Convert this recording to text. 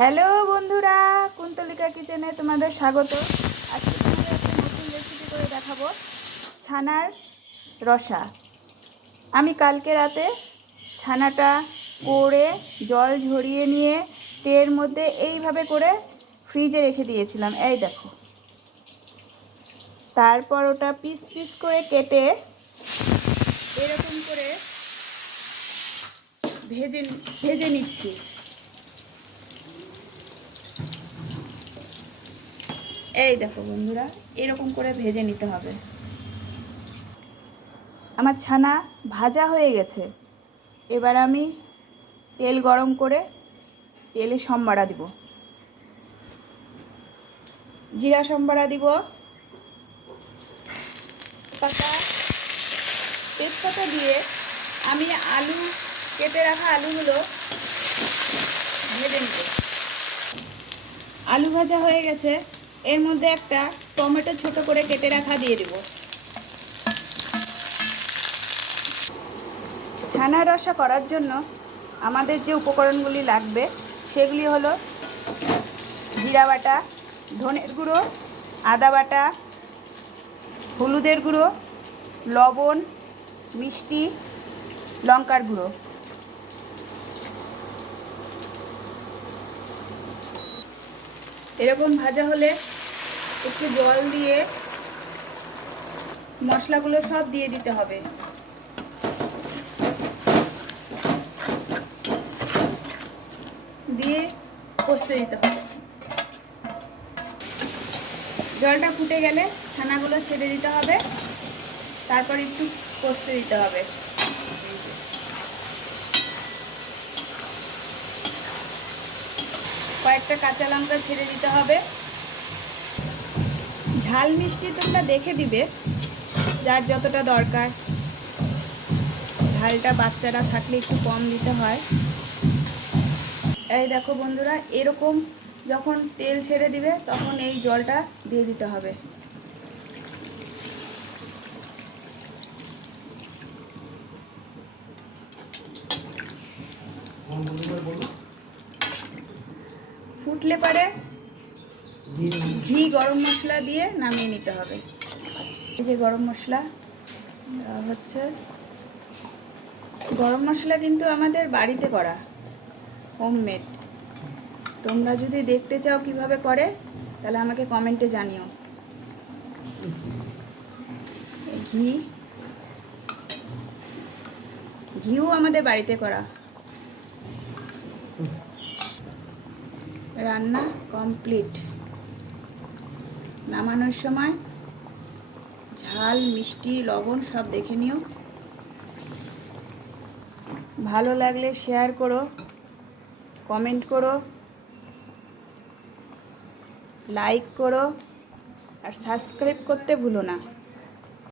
Hello বন্ধুরা, কুন্তলিকা কিচেনে তোমাদের স্বাগত। আজকে তোমাদের একটা নতুন রেসিপি করে দেখাবো, ছানার রসা। আমি কালকে রাতে ছানাটা করে জল ঝরিয়ে নিয়ে ট্রের মধ্যে এইভাবে করে ফ্রিজে রেখে দিয়েছিলাম। এই দেখো, তারপর ওটা পিস পিস করে কেটে এরকম করে ভেজে নিচ্ছি। এই দেখো বন্ধুরা, এরকম করে ভেজে নিতে হবে। আমার ছানা ভাজা হয়ে গেছে। এবার আমি তেল গরম করে তেলে সম্বারা দিব, জিরা সম্বারা দিব, তেজপাতা দিয়ে আমি কেটে রাখা আলুগুলো ভেজে নিব। আলু ভাজা হয়ে গেছে, এর মধ্যে একটা টমেটো ছোট করে কেটে রাখা দিয়ে দিব। ছানা রসা করার জন্য আমাদের যে উপকরণগুলি লাগবে সেগুলি হলো জিরা বাটা, ধনের গুঁড়ো, আদা বাটা, হলুদের গুঁড়ো, লবণ, মিষ্টি, লঙ্কার গুঁড়ো। এরকম ভাজা হলে একটু জল দিয়ে মশলাগুলো সব দিয়ে দিতে হবে। দিয়ে কষতে দিতে হবে। জলটা ফুটে গেলে ছানাগুলো ছেড়ে দিতে হবে, তারপর একটু কষতে দিতে হবে। কয়েকটা কাঁচা লঙ্কা ছেড়ে দিতে হবে। ঝাল মিষ্টি তোমরা দেখে দিবে, যার যতটা দরকার। ঝালটা বাচ্চারা থাকলে একটু কম দিতে হয়। এই দেখো বন্ধুরা, এরকম যখন তেল ছেড়ে দিবে তখন এই জলটা দিয়ে দিতে হবে। ফুটলে পারে ঘি গরম মশলা দিয়ে নামিয়ে নিতে হবে। এই যে গরম মশলা হচ্ছে, গরম মশলা কিন্তু আমাদের বাড়িতে করা, হোমমেড। তোমরা যদি দেখতে চাও কিভাবে করে তাহলে আমাকে কমেন্টে জানিও। ঘিও আমাদের বাড়িতে করা। রান্না কমপ্লিট। নামানোর সময় ঝাল মিষ্টি লবণ সব দেখে নিও। ভালো লাগলে শেয়ার করো, কমেন্ট করো, লাইক করো আর সাবস্ক্রাইব করতে ভুলো না।